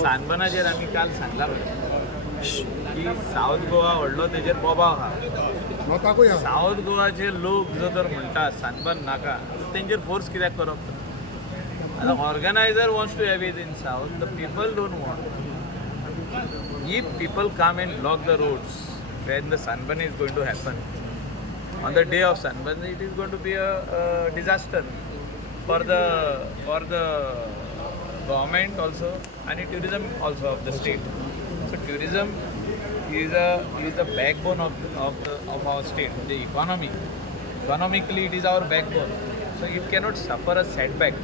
सानबनाचेर आमी काल सांगला की सावथ गोवा व्हडलो तेजेर प्रभाव आहा. सावथ गोवाचे लोक जो तर म्हणटा सानबन नाका तेंचेर फोर्स कित्याक करप. आतां organiser wants to have it in south, the people don't want. If people come and block the roads when the sunburn is going to happen, on the day of sunburn, it is going to be a disaster for the government also and tourism also of the state. So tourism is the backbone of our state, the economy. Economically, it is our backbone. So it cannot suffer a setback.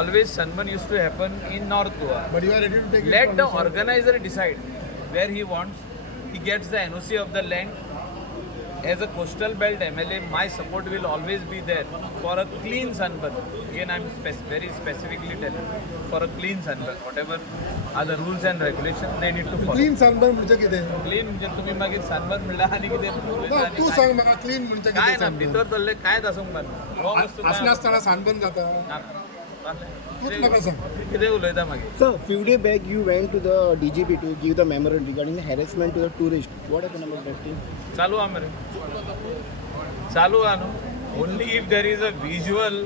Always sunburn used to happen in North Goa. But you are ready to take it Let from the the organizer decide where he wants. He gets the NOC of the land. As a coastal belt MLA, my support will always be there for a clean sunburn. Again, I'm very specifically telling for a clean sunburn. Whatever are the rules and regulations, they need to follow. Clean sunburn म्हणजे कितें? Clean म्हणजे तुम्ही मागीर sunburn म्हणला आनी कितें तू सांग म्हाका क्लीन म्हणजे काय कितें? ना भितर सरले कांयच आसूंक ना. हो वस्तू असं नसताना सनबर्न जाता. तूच म्हाका सांग. कितें उलयता मागीर. Sir, few days back you went to the DGP to give the memorandum regarding the harassment to the tourists. What happened about that thing? चालू आहा मरे चालू आहा न्हू. Only if there is a visual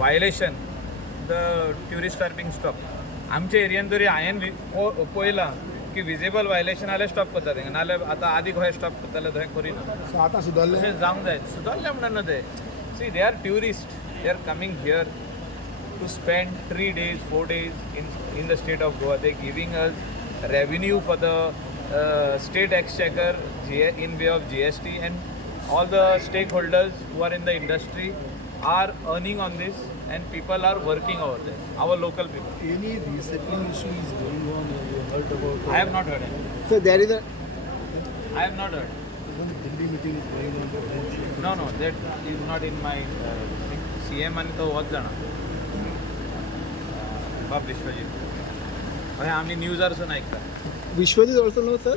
violation the tourist are being stop. आमच्या एरियन तरी हांवें पळयलां की विजिबल वायलेशन जाल्यार स्टॉप करता तेंगे, नाल्यार आतां आदी खंय स्टॉप करताले थंय करिना. So आता सुदारले. तशें जावंक जाय. सुदारलें म्हणना ते. See they are tourist, they are coming here to spend 3 days, 4 days in the state of Goa. They're giving us revenue for the state exchequer in way of GST, and all the stakeholders who are in the industry are earning on this, and people are working over there, our local people. Any resettling issue is going on? You heard about? I have not heard it. So there is a I have not heard. Even the Delhi meeting is going on. No, that is not in my CM आणि तो होच जाणा बाप विश्वजीत. हय आमी न्यूजारसून आयकता. Vishwajit also knows, sir.